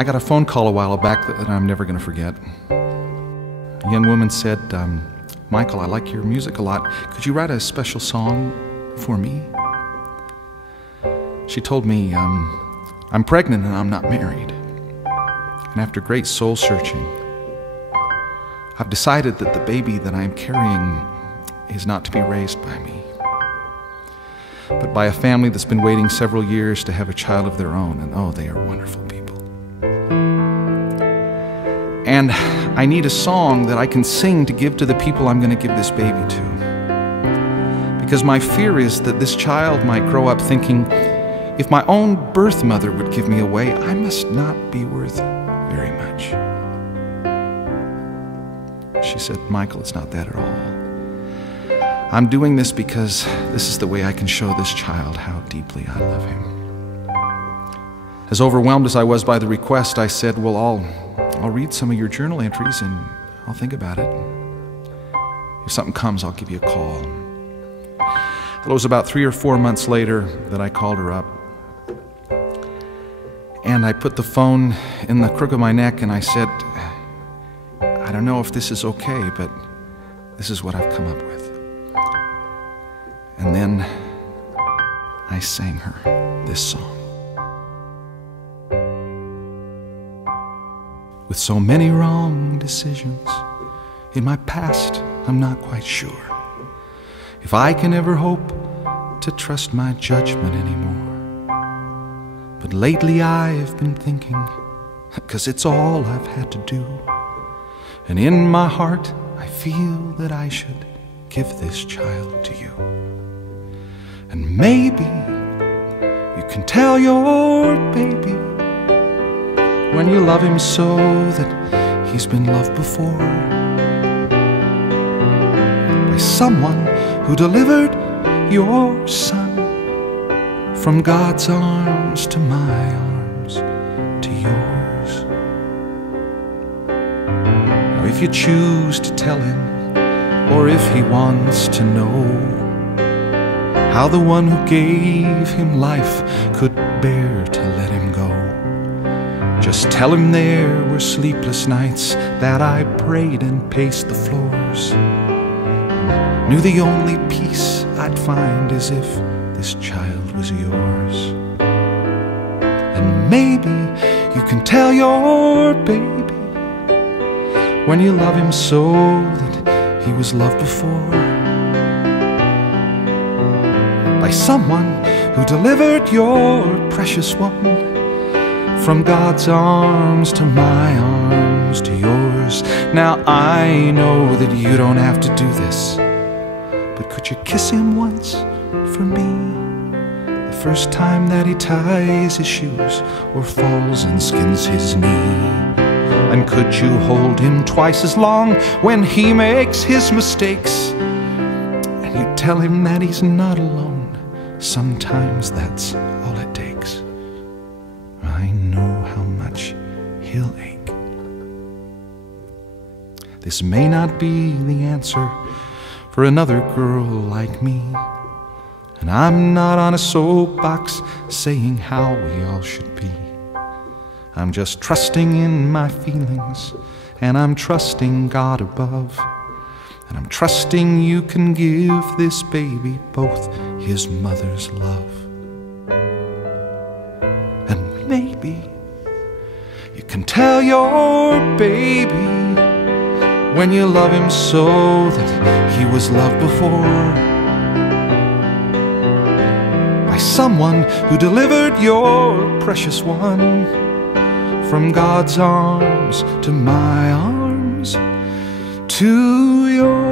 I got a phone call a while back that I'm never going to forget. A young woman said, Michael, I like your music a lot. Could you write a special song for me? She told me, I'm pregnant and I'm not married. And after great soul searching, I've decided that the baby that I'm carrying is not to be raised by me, but by a family that's been waiting several years to have a child of their own. And oh, they are wonderful people. And I need a song that I can sing to give to the people I'm going to give this baby to. Because my fear is that this child might grow up thinking, if my own birth mother would give me away, I must not be worth very much. She said, Michael, it's not that at all. I'm doing this because this is the way I can show this child how deeply I love him. As overwhelmed as I was by the request, I said, well, I'll read some of your journal entries and I'll think about it. If something comes, I'll give you a call. It was about 3 or 4 months later that I called her up. And I put the phone in the crook of my neck and I said, I don't know if this is okay, but this is what I've come up with. And then I sang her this song. With so many wrong decisions in my past, I'm not quite sure if I can ever hope to trust my judgment anymore. But lately I've been thinking, 'cause it's all I've had to do, and in my heart I feel that I should give this child to you. And maybe you can tell your baby when you love him so that he's been loved before, by someone who delivered your son from God's arms to my arms to yours. Now if you choose to tell him, or if he wants to know how the one who gave him life could bear to let him go, just tell him there were sleepless nights that I prayed and paced the floors, knew the only peace I'd find is if this child was yours. And maybe you can tell your baby when you love him so that he was loved before, by someone who delivered your precious one from God's arms to my arms to yours. Now I know that you don't have to do this, but could you kiss him once for me, the first time that he ties his shoes or falls and skins his knee? And could you hold him twice as long when he makes his mistakes, and you tell him that he's not alone? Sometimes that's all it takes. I know how much he'll ache. This may not be the answer for another girl like me, and I'm not on a soapbox saying how we all should be. I'm just trusting in my feelings, and I'm trusting God above, and I'm trusting you can give this baby both his mother's love. And maybe you can tell your baby when you love him so that he was loved before, by someone who delivered your precious one from God's arms to my arms to yours.